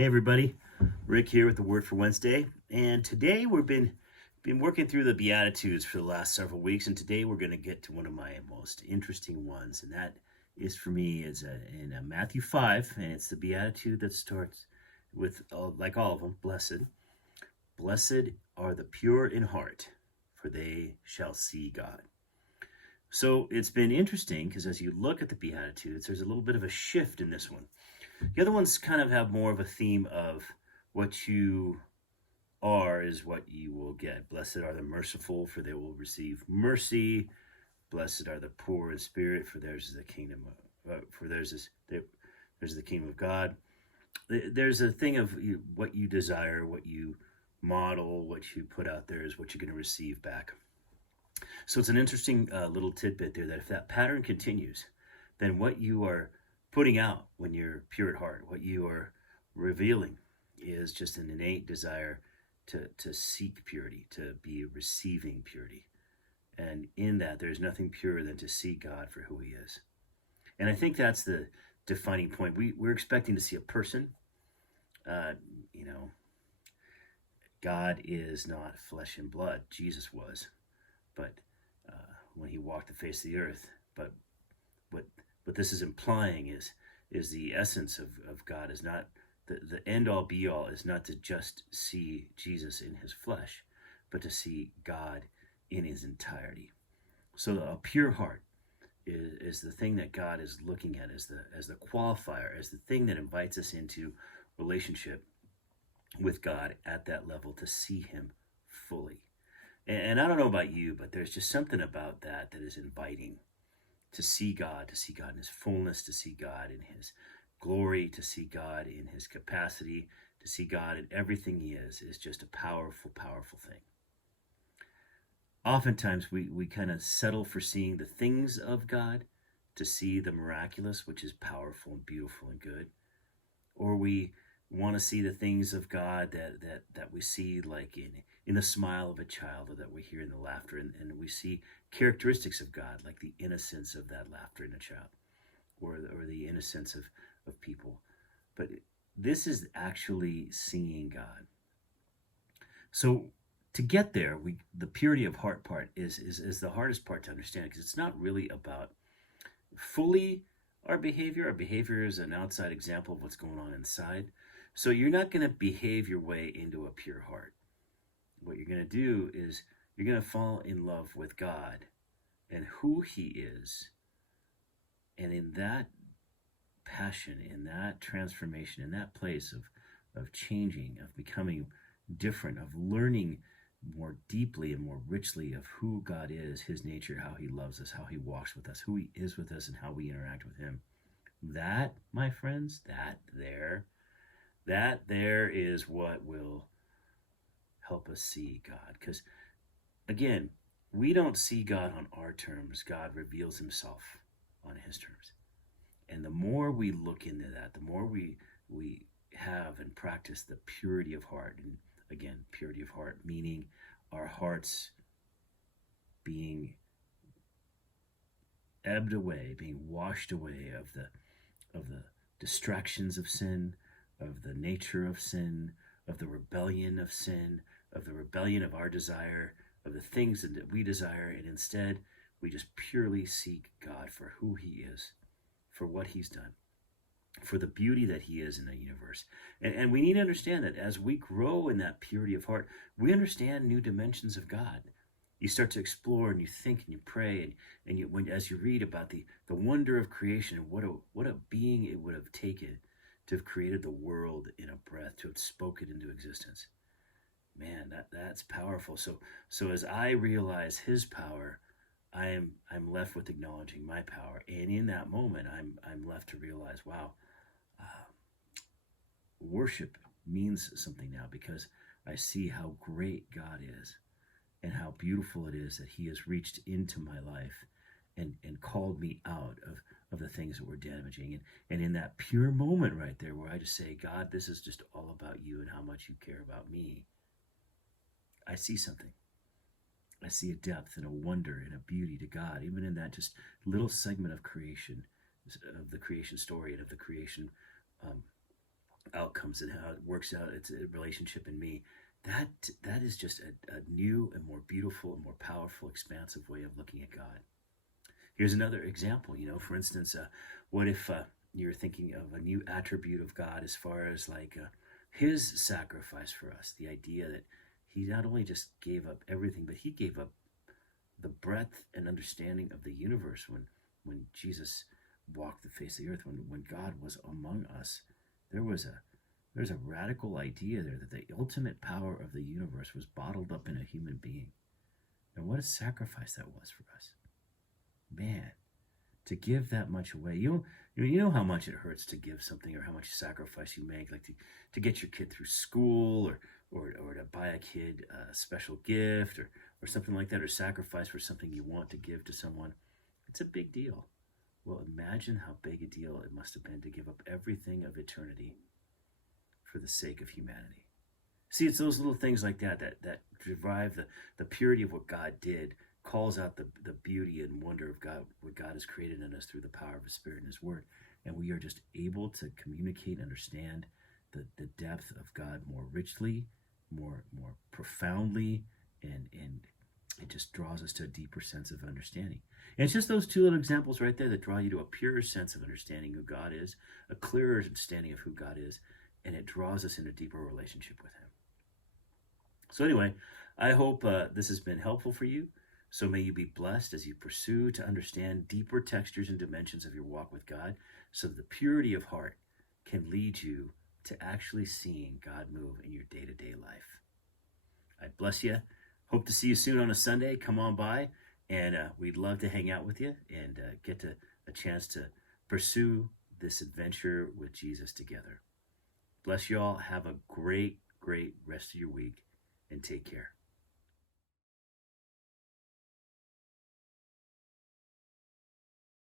Hey everybody, Rick here with the Word for Wednesday, and today we've been working through the Beatitudes for the last several weeks, and today we're going to get to one of my most interesting ones, and that is for me is in Matthew 5, and it's the Beatitude that starts with, like all of them, blessed are the pure in heart, for they shall see God. So it's been interesting because as you look at the Beatitudes, there's a little bit of a shift in this one. The other ones kind of have more of a theme of what you are is what you will get. Blessed are the merciful, for they will receive mercy. Blessed are the poor in spirit, for theirs is the kingdom. There's the kingdom of God. There's a thing of what you desire, what you model, what you put out there is what you're going to receive back. So it's an interesting little tidbit there that if that pattern continues, then what you are putting out when you're pure at heart, what you are revealing is just an innate desire to seek purity, to be receiving purity. And in that, there's nothing purer than to see God for who he is. And I think that's the defining point. We're expecting to see a person. Uh, you know, God is not flesh and blood. Jesus was. But when he walked the face of the earth. But what this is implying is the essence of God is not the end all be all is not to just see Jesus in his flesh, but to see God in his entirety. So a pure heart is the thing that God is looking at as the qualifier, as the thing that invites us into relationship with God at that level to see him fully. And I don't know about you, but there's just something about that is inviting to see God in his fullness, to see God in his glory, to see God in his capacity, to see God in everything he is just a powerful, powerful thing. Oftentimes we kind of settle for seeing the things of God to see the miraculous, which is powerful and beautiful and good. Or we want to see the things of God that we see like in the smile of a child, or that we hear in the laughter, and we see characteristics of God like the innocence of that laughter in a child, or the innocence of people. But this is actually seeing God. So to get there, the purity of heart part is the hardest part to understand, because it's not really about fully our behavior. Our behavior is an outside example of what's going on inside. So you're not going to behave your way into a pure heart. What you're going to do is you're going to fall in love with God and who he is. And in that passion, in that transformation, in that place of changing, of becoming different, of learning more deeply and more richly of who God is, his nature, how he loves us, how he walks with us, who he is with us, and how we interact with him. That, my friends, that there is what will help us see God. Because, again, we don't see God on our terms. God reveals himself on his terms. And the more we look into that, the more we have and practice the purity of heart. And again, purity of heart, meaning our hearts being ebbed away, being washed away of the distractions of sin, of the nature of sin, of the rebellion of sin, of the rebellion of our desire, of the things that we desire, and instead we just purely seek God for who he is, for what he's done, for the beauty that he is in the universe. And we need to understand that as we grow in that purity of heart, we understand new dimensions of God. You start to explore and you think and you pray, and as you read about the wonder of creation and what a being it would have taken to have created the world in a breath, to have spoken into existence. Man, that's powerful. So as I realize his power, I'm left with acknowledging my power, and in that moment, I'm left to realize, wow, worship means something now, because I see how great God is, and how beautiful it is that he has reached into my life and called me out of the things that were damaging. And in that pure moment right there, where I just say, God, this is just all about you and how much you care about me, I see something. I see a depth and a wonder and a beauty to God, even in that just little segment of creation, of the creation story, and of the creation outcomes and how it works out. It's a relationship in me. That is just a new and more beautiful and more powerful, expansive way of looking at God. Here's another example. For instance, what if you're thinking of a new attribute of God as far as like His sacrifice for us? The idea that He not only just gave up everything, but He gave up the breadth and understanding of the universe when Jesus walked the face of the earth, when God was among us. There's a radical idea there that the ultimate power of the universe was bottled up in a human being. And what a sacrifice that was for us. Man, to give that much away. You know how much it hurts to give something, or how much sacrifice you make, like to get your kid through school, or to buy a kid a special gift, or something like that, or sacrifice for something you want to give to someone. It's a big deal. Well, imagine how big a deal it must have been to give up everything of eternity for the sake of humanity. See, it's those little things like that drive the purity of what God did, calls out the beauty and wonder of God, what God has created in us through the power of His Spirit and His Word. And we are just able to communicate and understand the depth of God more richly, more profoundly, and it just draws us to a deeper sense of understanding. And it's just those two little examples right there that draw you to a purer sense of understanding who God is, a clearer understanding of who God is, and it draws us into a deeper relationship with Him. So anyway, I hope this has been helpful for you. So may you be blessed as you pursue to understand deeper textures and dimensions of your walk with God, so that the purity of heart can lead you to actually seeing God move in your day-to-day life. I bless you. Hope to see you soon on a Sunday. Come on by, and we'd love to hang out with you and get a chance to pursue this adventure with Jesus together. Bless you all. Have a great rest of your week, and take care.